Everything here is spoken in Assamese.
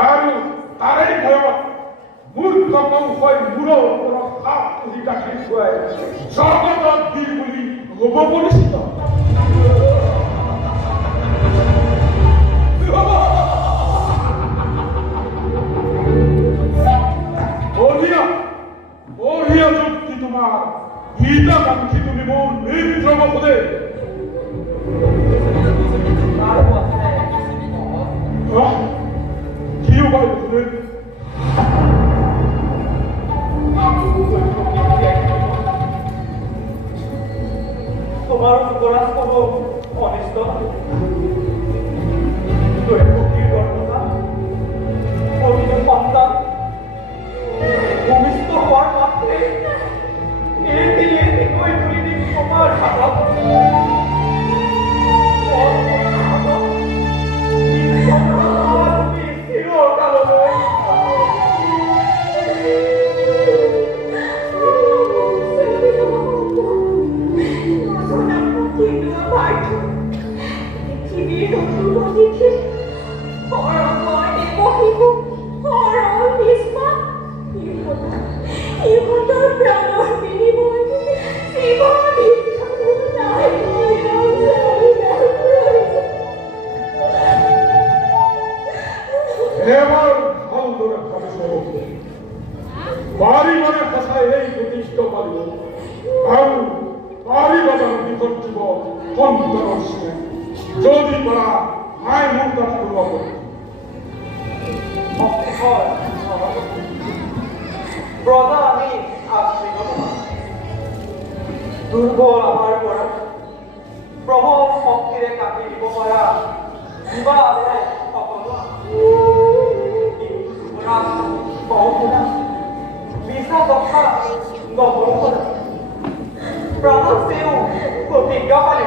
আৰু তাৰেই ভয়ত মূৰ্খটো হৈ মূৰৰ ওপৰত হাত তুলি গাখীৰ খুৱাই জগতত বীৰ বুলি হ'ব পৰিচিত। বঢ়িয়া যুক্তি তোমাৰ হিতাকাংক্ষী তুমি মোৰ মিত্ৰ বসুদে। কি উপায় বসুদে? তোমার যুবরাজ কব অনিষ্ট সন্তান ভূমিষ্ঠ হওয়ার মাত্রে করে তুলে দিন তোমার হাত পাৰিবানে সঁচাই এই প্ৰতিষ্ঠ পালিব আৰু পাৰিবাৰ বিপৰ্যিব সন্তানৰ স্নেহ যদি পৰা মাই মোৰ তাত কৰিব ব্ৰজা আমি দুৰ্বল আমাৰ পৰা প্ৰবল শক্তিৰে কাটি দিব পৰা কিবা আছে সকলো বিছা কথা নহ'ব প্ৰাণ তেওঁ প্ৰতিজ্ঞা পালে